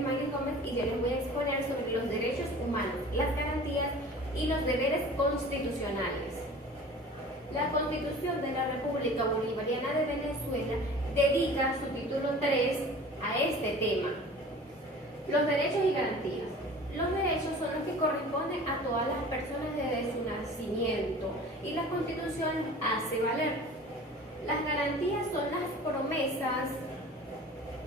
Maggie Gómez y yo les voy a exponer sobre los derechos humanos, las garantías y los deberes constitucionales. La Constitución de la República Bolivariana de Venezuela dedica su título 3 a este tema. Los derechos y garantías. Los derechos son los que corresponden a todas las personas desde su nacimiento y la Constitución hace valer. Las garantías son las promesas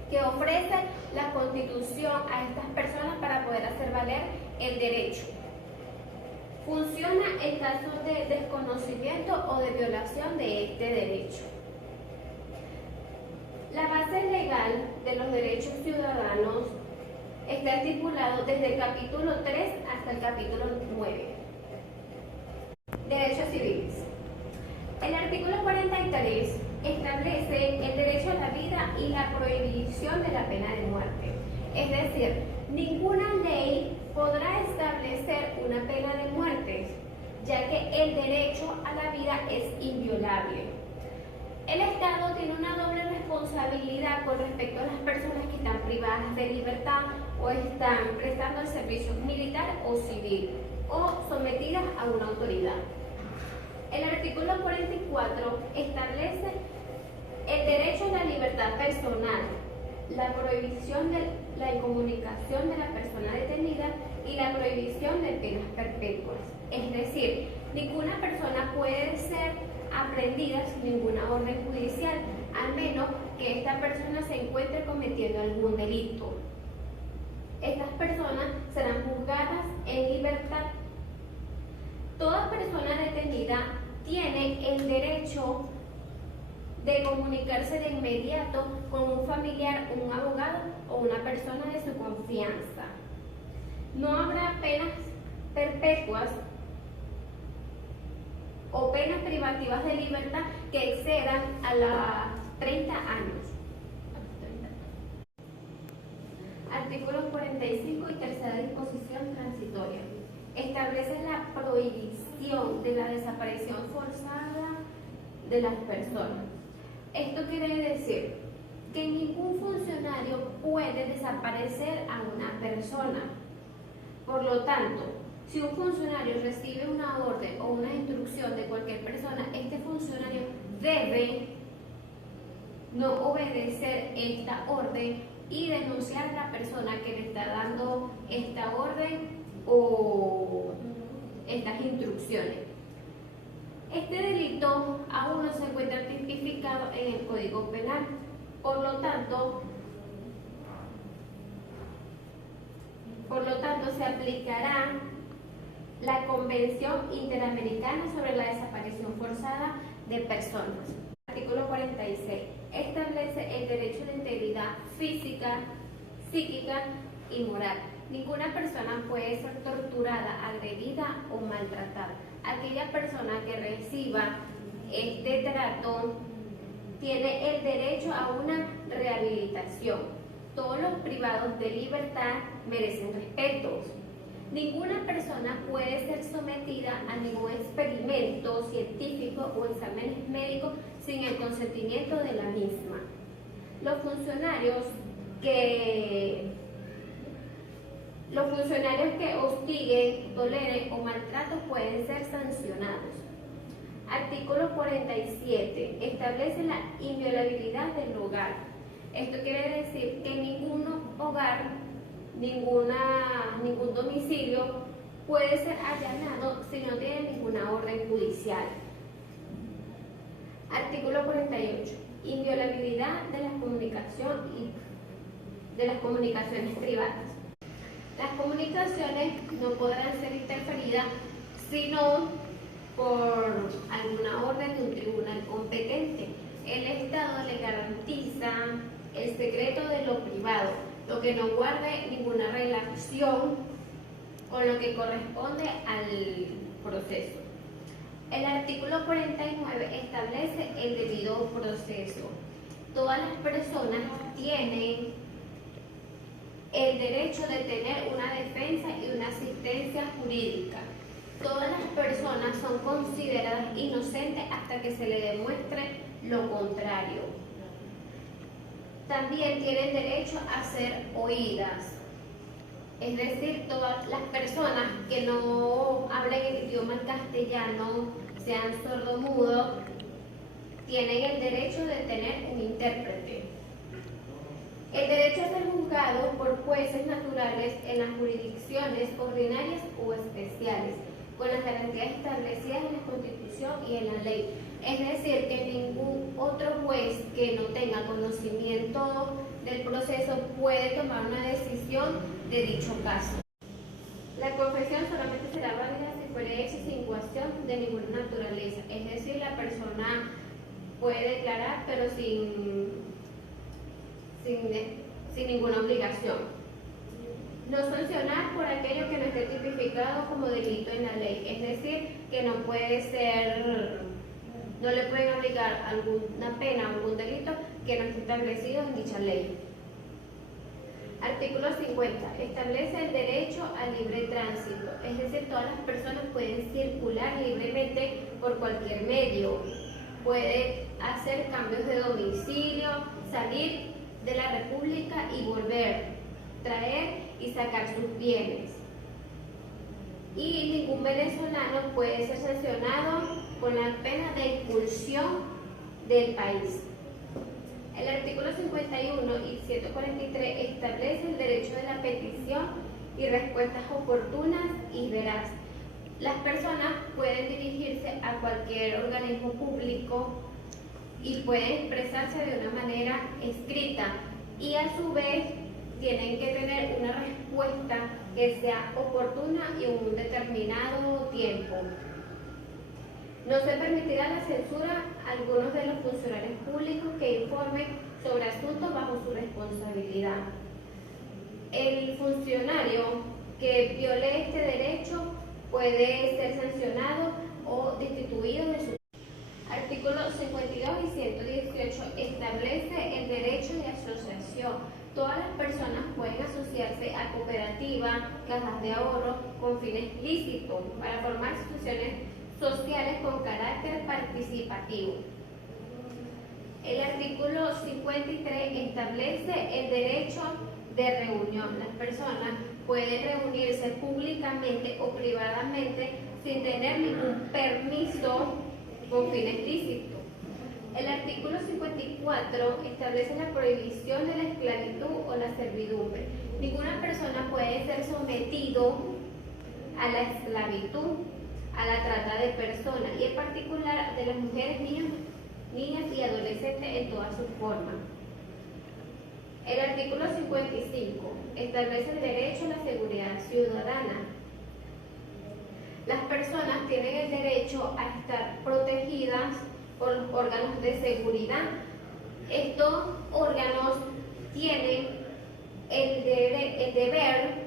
que ofrece la Constitución a estas personas para poder hacer valer el derecho. Funciona en caso de desconocimiento o de violación de este derecho. La base legal de los derechos ciudadanos está estipulado desde el capítulo 3 hasta el capítulo 9. Derechos civiles. El artículo 43 establece el derecho a la vida y la prohibición de la pena de muerte. Es decir, ninguna ley podrá establecer una pena de muerte, ya que el derecho a la vida es inviolable. El Estado tiene una doble responsabilidad con respecto a las personas que están privadas de libertad o están prestando el servicio militar o civil o sometidas a una autoridad. El artículo 44 establece el derecho a la libertad personal, la prohibición de la incomunicación de la persona detenida y la prohibición de penas perpetuas. Es decir, ninguna persona puede ser aprendida sin ninguna orden judicial, al menos que esta persona se encuentre cometiendo algún delito. Estas personas serán juzgadas en libertad. Toda persona detenida tiene el derecho de comunicarse de inmediato con un familiar, un abogado o una persona de su confianza. No habrá penas perpetuas o penas privativas de libertad que excedan a los 30 años. Artículo 45 y tercera disposición transitoria. Establece la prohibición de la desaparición forzada de las personas. Esto quiere decir que ningún funcionario puede desaparecer a una persona. Por lo tanto, si un funcionario recibe una orden o una instrucción de cualquier persona, este funcionario debe no obedecer esta orden y denunciar a la persona que le está dando esta orden o estas instrucciones. Este delito aún no se encuentra tipificado en el Código Penal, por lo tanto se aplicará la Convención Interamericana sobre la Desaparición Forzada de Personas. Artículo 46. Establece el derecho de integridad física, psíquica y moral. Ninguna persona puede ser torturada, agredida o maltratada. Aquella persona que reciba este trato tiene el derecho a una rehabilitación. Todos los privados de libertad merecen respeto. Ninguna persona puede ser sometida a ningún experimento científico o exámenes médicos sin el consentimiento de la misma. Los funcionarios que hostiguen, toleren o maltrato pueden ser sancionados. Artículo 47. Establece la inviolabilidad del hogar. Esto quiere decir que ningún hogar, ningún domicilio puede ser allanado si no tiene ninguna orden judicial. Artículo 48. Inviolabilidad de las comunicaciones privadas. Las comunicaciones no podrán ser interferidas sino por alguna orden de un tribunal competente. El Estado le garantiza el secreto de lo privado, lo que no guarde ninguna relación con lo que corresponde al proceso. El artículo 49 establece el debido proceso. Todas las personas tienen el derecho de tener una defensa y una asistencia jurídica. Todas las personas son consideradas inocentes hasta que se le demuestre lo contrario. También tienen derecho a ser oídas. Es decir, todas las personas que no hablen el idioma castellano, sean sordomudos, tienen el derecho de tener un intérprete. El derecho a ser juzgado por jueces naturales en las jurisdicciones ordinarias o especiales, con las garantías establecidas en la Constitución y en la ley. Es decir, que ningún otro juez que no tenga conocimiento del proceso puede tomar una decisión de dicho caso. La confesión solamente será válida si fuera hecha sin coacción de ninguna naturaleza. Es decir, la persona puede declarar, pero sin ninguna obligación. No sancionar por aquello que no esté tipificado como delito en la ley, es decir, que no puede ser, no le pueden aplicar alguna pena o algún delito que no esté establecido en dicha ley. Artículo 50. Establece el derecho al libre tránsito, es decir, todas las personas pueden circular libremente por cualquier medio, puede hacer cambios de domicilio, salir de la República y volver, traer y sacar sus bienes. Y ningún venezolano puede ser sancionado con la pena de expulsión del país. El artículo 51 y 143 establece el derecho de la petición y respuestas oportunas y veraz. Las personas pueden dirigirse a cualquier organismo público y pueden expresarse de una manera escrita y a su vez tienen que tener una respuesta que sea oportuna y en un determinado tiempo. No se permitirá la censura a algunos de los funcionarios públicos que informen sobre asuntos bajo su responsabilidad. El funcionario que viole este derecho puede ser sancionado o destituido de su. Artículos 52 y 118 establece el derecho de asociación. Todas las personas pueden asociarse a cooperativas, cajas de ahorro con fines lícitos para formar instituciones sociales con carácter participativo. El artículo 53 establece el derecho de reunión. Las personas pueden reunirse públicamente o privadamente sin tener ningún permiso con fines lícitos. El artículo 54 establece la prohibición de la esclavitud o la servidumbre. Ninguna persona puede ser sometido a la esclavitud, a la trata de personas y en particular de las mujeres, niñas y adolescentes en todas sus formas. El artículo 55 establece el derecho a la seguridad ciudadana. Las personas tienen el derecho a estar protegidas por los órganos de seguridad. Estos órganos tienen el deber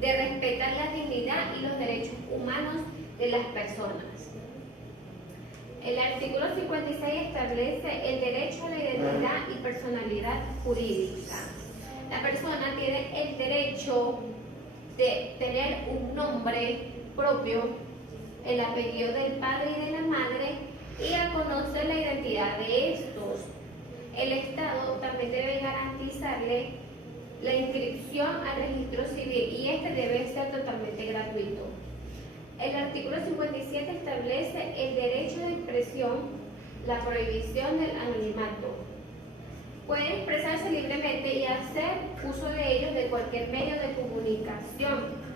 de respetar la dignidad y los derechos humanos de las personas. El artículo 56 establece el derecho a la identidad y personalidad jurídica. La persona tiene el derecho de tener un nombre propio, el apellido del padre y de la madre, y a conocer la identidad de estos. El Estado también debe garantizarle la inscripción al registro civil y este debe ser totalmente gratuito. El artículo 57 establece el derecho de expresión, la prohibición del anonimato. Pueden expresarse libremente y hacer uso de ellos de cualquier medio de comunicación.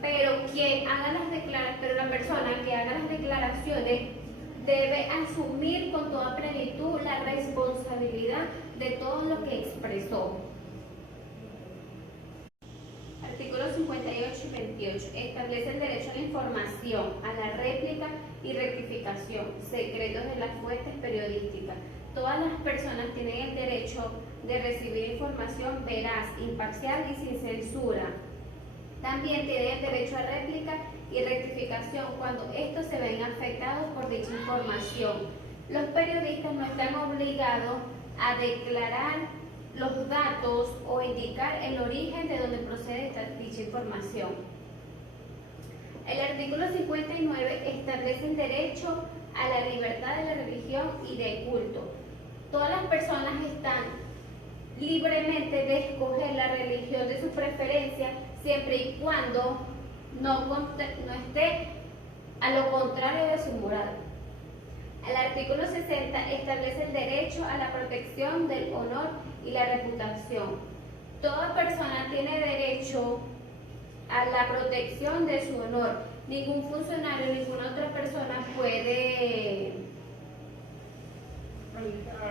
Pero la persona que haga las declaraciones debe asumir con toda plenitud la responsabilidad de todo lo que expresó. Artículos 58 y 28 establece el derecho a la información, a la réplica y rectificación, secretos de las fuentes periodísticas. Todas las personas tienen el derecho de recibir información veraz, imparcial y sin censura. También tienen el derecho a réplica y rectificación cuando estos se ven afectados por dicha información. Los periodistas no están obligados a declarar los datos o indicar el origen de donde procede dicha información. El artículo 59 establece el derecho a la libertad de la religión y de culto. Todas las personas están libremente de escoger la religión de su preferencia, siempre y cuando no esté a lo contrario de su moral. El artículo 60 establece el derecho a la protección del honor y la reputación. Toda persona tiene derecho a la protección de su honor. Ningún funcionario, ninguna otra persona puede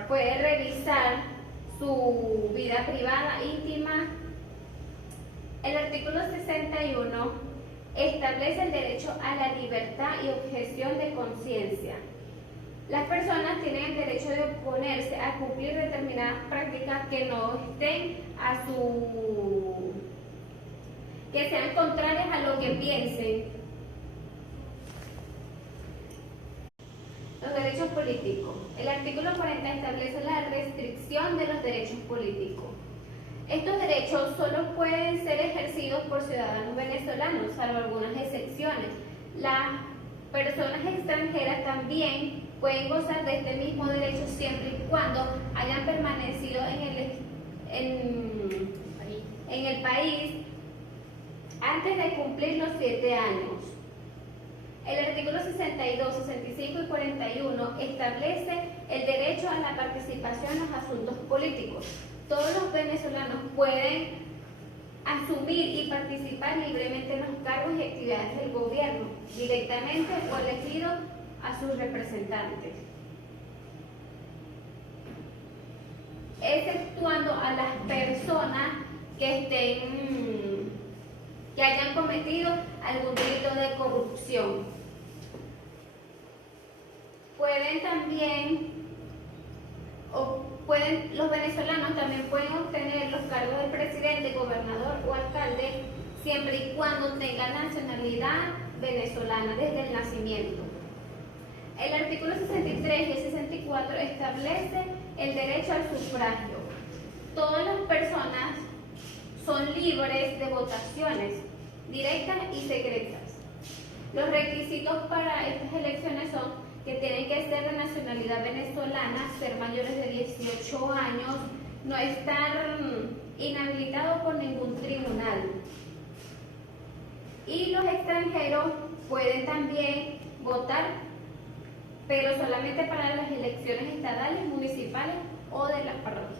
revisar su vida privada, íntima. El artículo 61 establece el derecho a la libertad y objeción de conciencia. Las personas tienen el derecho de oponerse a cumplir determinadas prácticas que no estén que sean contrarias a lo que piensen. Los derechos políticos. El artículo 40 establece la restricción de los derechos políticos. Estos derechos solo pueden ser ejercidos por ciudadanos venezolanos, salvo algunas excepciones. Las personas extranjeras también pueden gozar de este mismo derecho siempre y cuando hayan permanecido en el país antes de cumplir los 7 años. El artículo 62, 65 y 41 establece el derecho a la participación en los asuntos políticos. Todos los venezolanos pueden asumir y participar libremente en los cargos y actividades del gobierno, directamente o elegidos a sus representantes, exceptuando a las personas que hayan cometido algún delito de corrupción. Los venezolanos también pueden obtener los cargos de presidente, gobernador o alcalde siempre y cuando tengan nacionalidad venezolana desde el nacimiento. El artículo 63 y el 64 establece el derecho al sufragio. Todas las personas son libres de votaciones directas y secretas. Los requisitos para estas elecciones son que tienen que ser de nacionalidad venezolana, ser mayores de 18 años, no estar inhabilitados por ningún tribunal. Y los extranjeros pueden también votar, pero solamente para las elecciones estatales, municipales o de las parroquias.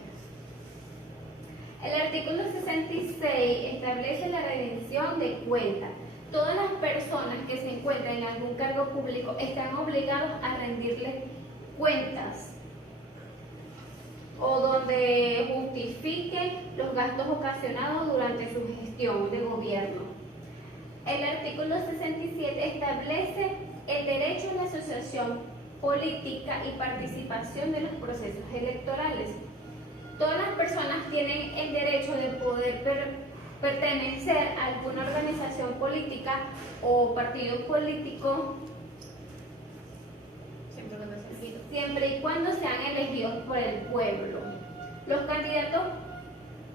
El artículo 66 establece la rendición de cuentas. Todas las personas que se encuentran en algún cargo público están obligados a rendirles cuentas o donde justifiquen los gastos ocasionados durante su gestión de gobierno. El artículo 67 establece el derecho a la asociación política y participación de los procesos electorales. Todas las personas tienen el derecho de poder pertenecer a alguna organización política o partido político siempre y cuando sean elegidos por el pueblo. Los candidatos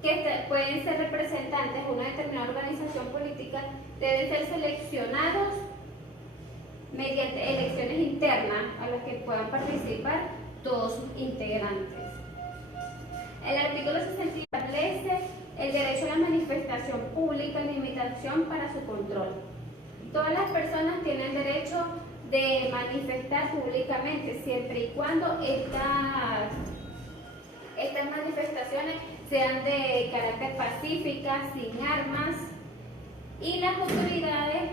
que pueden ser representantes de una determinada organización política deben ser seleccionados mediante elecciones internas a las que puedan participar todos sus integrantes. El artículo 60 establece el derecho a la manifestación pública y limitación para su control. Todas las personas tienen derecho de manifestar públicamente siempre y cuando estas manifestaciones sean de carácter pacífica, sin armas, y las autoridades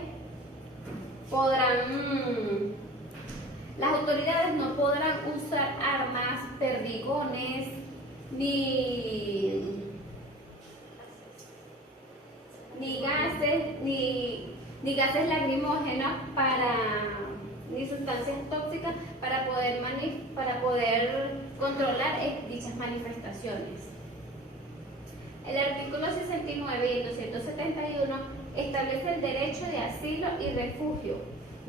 no podrán usar armas, perdigones, ni gases lacrimógenos ni sustancias tóxicas para poder controlar dichas manifestaciones. El artículo 69 y el 271 establece el derecho de asilo y refugio,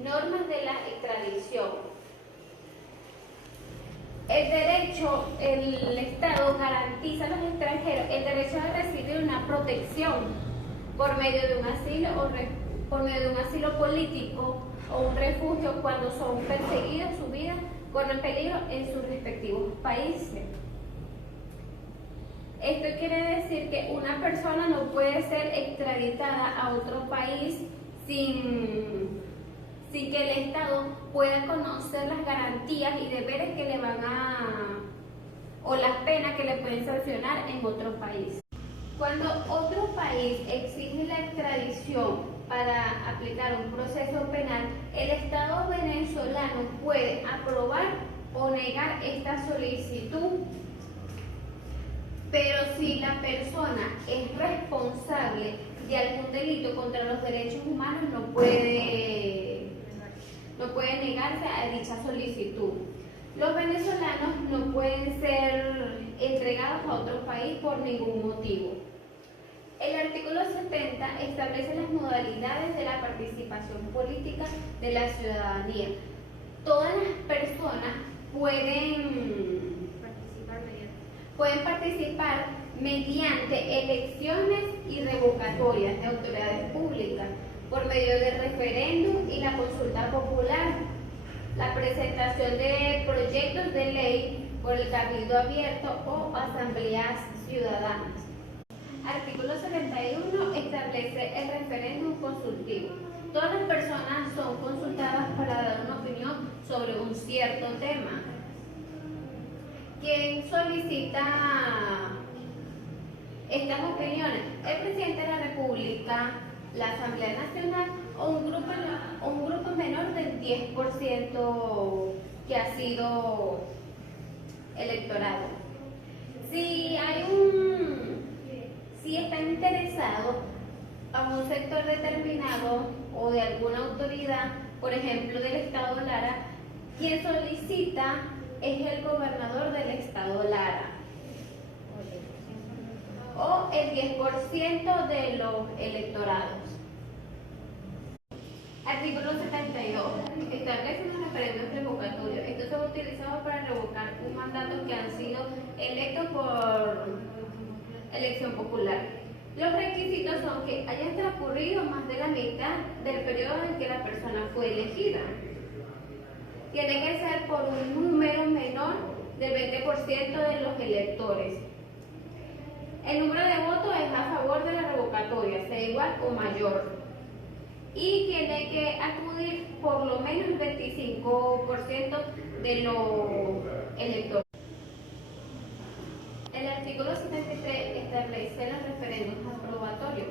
normas de la extradición. El Estado garantiza a los extranjeros el derecho a recibir una protección por medio de un asilo político o un refugio cuando son perseguidos, su vida corre peligro en sus respectivos países. Esto quiere decir que una persona no puede ser extraditada a otro país sin que el Estado pueda conocer las garantías y deberes que le van o las penas que le pueden sancionar en otro país. Cuando otro país exige la extradición para aplicar un proceso penal, el Estado venezolano puede aprobar o negar esta solicitud, pero si la persona es responsable de algún delito contra los derechos humanos, no puede negarse a dicha solicitud. Los venezolanos no pueden ser entregados a otro país por ningún motivo. El artículo 70 establece las modalidades de la participación política de la ciudadanía. Todas las personas pueden participar mediante elecciones y revocatorias de autoridades públicas por medio del referéndum y la consulta popular, la presentación de proyectos de ley por el cabildo abierto o asambleas ciudadanas. Artículo 71 establece el referéndum consultivo. Todas las personas son consultadas para dar una opinión sobre un cierto tema. ¿Quién solicita estas opiniones? El presidente de la República, la Asamblea Nacional o un grupo menor del 10% que ha sido electorado. Si están interesados a un sector determinado o de alguna autoridad, por ejemplo del Estado Lara, quien solicita es el gobernador del Estado Lara o el 10% de los electorados. Artículo 72. Establece los referendos revocatorios. Estos son utilizados para revocar un mandato que han sido electos por elección popular. Los requisitos son que haya transcurrido más de la mitad del periodo en que la persona fue elegida. Tiene que ser por un número menor del 20% de los electores. El número de votos es a favor de la revocatoria, sea igual o mayor. Y tiene que acudir por lo menos el 25% de los electores. El artículo 73 establece los referendos aprobatorios.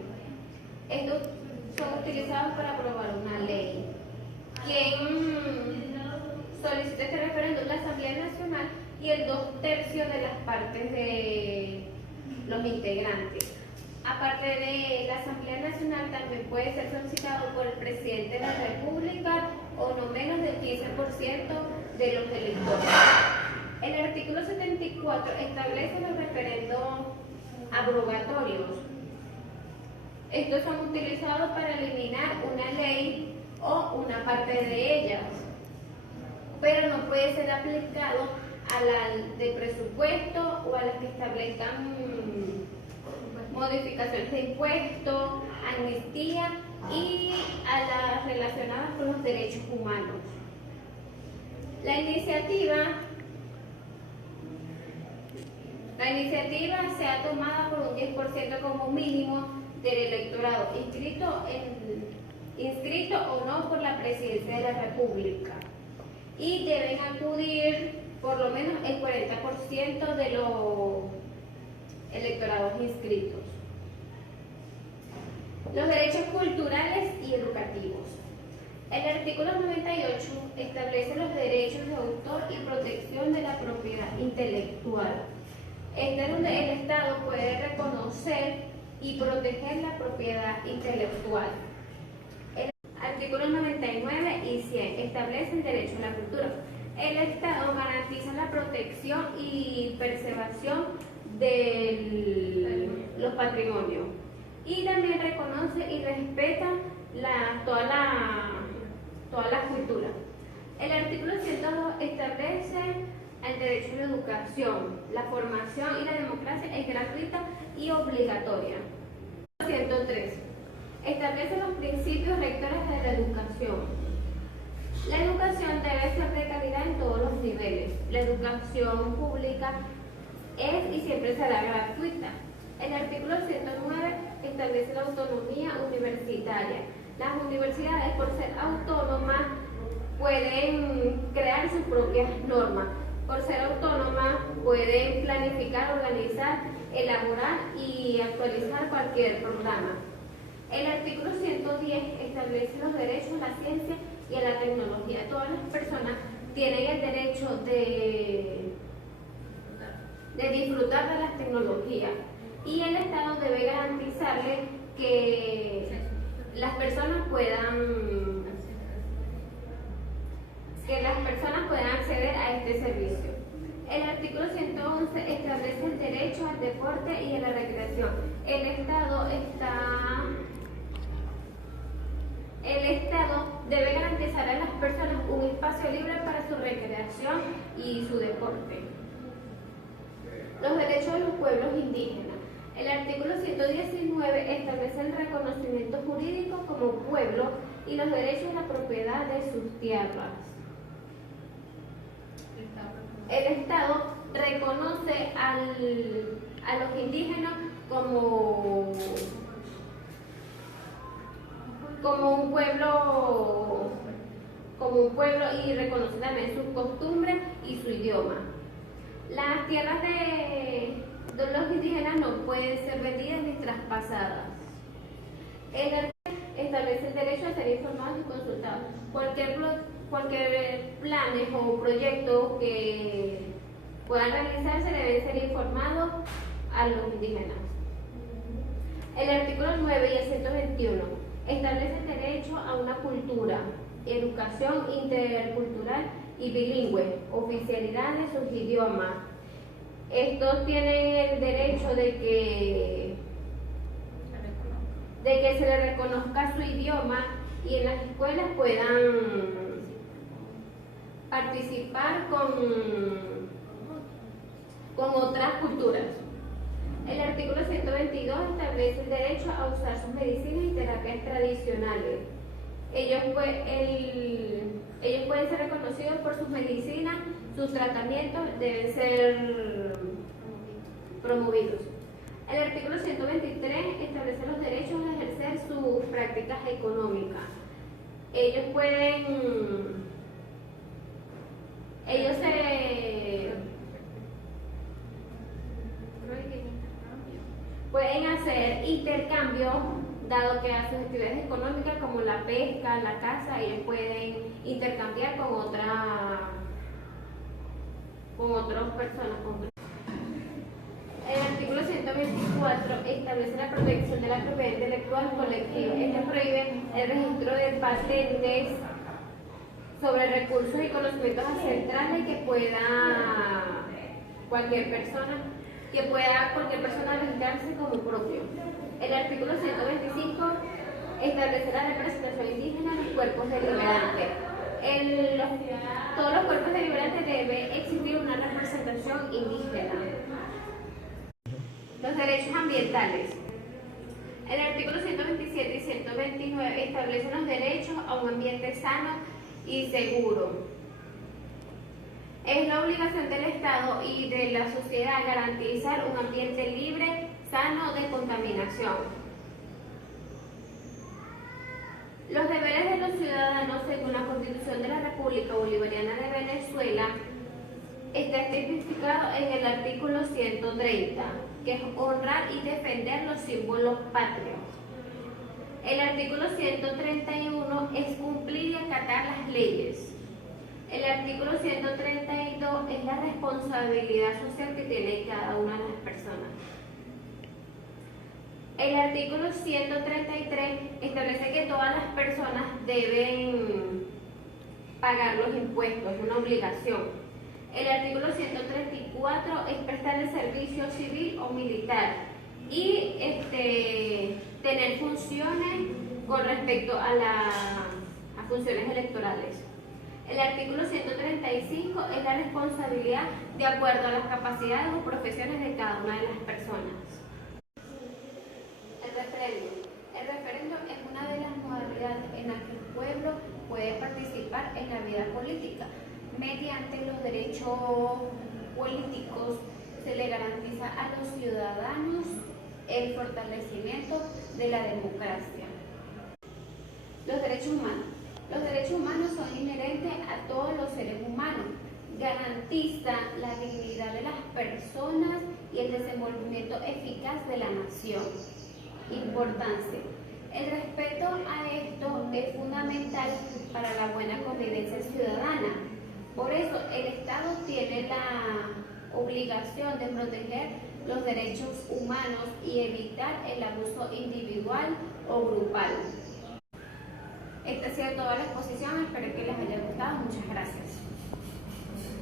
Estos son utilizados para aprobar una ley. Quien solicita este referéndum, la Asamblea Nacional y el 2/3 de las partes de los integrantes. Aparte de la Asamblea Nacional, también puede ser solicitado por el presidente de la República o no menos del 15% de los electores. El artículo 74 establece los referendos abrogatorios. Estos son utilizados para eliminar una ley o una parte de ellas, pero no puede ser aplicado a la de presupuesto o a las que establezcan modificaciones de impuestos, amnistía y a las relacionadas con los derechos humanos. La iniciativa sea tomada por un 10% como mínimo del electorado, inscrito o no por la Presidencia de la República. Y deben acudir por lo menos el 40% de los electorados inscritos. Los derechos culturales y educativos. El artículo 98 establece los derechos de autor y protección de la propiedad intelectual. Este es donde el Estado puede reconocer y proteger la propiedad intelectual. El artículo 99 y 100 establece el derecho a la cultura. El Estado garantiza la protección y preservación de los patrimonios y también reconoce y respeta toda la cultura. El artículo 102 establece el derecho a la educación. La formación y la democracia es gratuita y obligatoria. 103 establece los principios rectores de la educación. La educación debe ser de calidad en todos los niveles. La educación pública es y siempre será gratuita. El artículo 109 establece la autonomía universitaria. Las universidades, por ser autónomas, pueden crear sus propias normas. Por ser autónomas, pueden planificar, organizar, elaborar y actualizar cualquier programa. El artículo 110 establece los derechos a la ciencia y a la tecnología. Todas las personas tienen el derecho de disfrutar de las tecnologías y el Estado debe garantizarle que las personas puedan acceder a este servicio. El artículo 111 establece el derecho al deporte y a la recreación. El Estado debe garantizar a las personas un espacio libre para su recreación y su deporte. Los derechos de los pueblos indígenas. El artículo 119 establece el reconocimiento jurídico como pueblo y los derechos a la propiedad de sus tierras. El Estado reconoce a los indígenas como un pueblo y reconoce también sus costumbres y su idioma. Las tierras de los indígenas no pueden ser vendidas ni traspasadas. El artículo establece el derecho a ser informados y consultados. Cualquier planes o proyectos que puedan realizarse deben ser informados a los indígenas. El artículo 9 y el 121 establece el derecho a una cultura, educación intercultural y bilingüe, oficialidad de sus idiomas. Estos tienen el derecho de que se les reconozca su idioma y en las escuelas puedan participar con otras culturas. El artículo 122 establece el derecho a usar sus medicinas y terapias tradicionales. Ellos pueden ser reconocidos por sus medicinas, sus tratamientos deben ser promovidos. El artículo 123 establece los derechos de ejercer sus prácticas económicas. Ellos pueden hacer intercambios, dado que a sus actividades económicas como la pesca, la caza, ellos pueden intercambiar con otras personas. El artículo 124 establece la protección de la propiedad intelectual colectiva. Este prohíbe el registro de patentes sobre recursos y conocimientos ancestrales que pueda cualquier persona registrarse como propio. El artículo 125 establece la representación indígena en los cuerpos deliberantes. Todos los cuerpos deliberantes debe existir una representación indígena. Los derechos ambientales. El artículo 127 y 129 establecen los derechos a un ambiente sano y seguro. Es la obligación del Estado y de la sociedad garantizar un ambiente libre, sano de contaminación. Los deberes de los ciudadanos según la Constitución de la República Bolivariana de Venezuela está especificado en el artículo 130, que es honrar y defender los símbolos patrios. El artículo 131 es cumplir y acatar las leyes. El artículo 132 es la responsabilidad social que tiene cada una de las personas. El artículo 133 establece que todas las personas deben pagar los impuestos, es una obligación. El artículo 134 es prestar el servicio civil o militar y tener funciones con respecto a funciones electorales. El artículo 135 es la responsabilidad de acuerdo a las capacidades o profesiones de cada una de las personas. El referéndum. El referéndum es una de las modalidades en las que el pueblo puede participar en la vida política. Mediante los derechos políticos se le garantiza a los ciudadanos el fortalecimiento de la democracia. Los derechos humanos. Los derechos humanos son inherentes a todos los seres humanos. Garantiza la dignidad de las personas y el desenvolvimiento eficaz de la nación. Importancia. El respeto a esto es fundamental para la buena convivencia ciudadana. Por eso el Estado tiene la obligación de proteger los derechos humanos y evitar el abuso individual o grupal. Esta ha sido toda la exposición, espero que les haya gustado. Muchas gracias.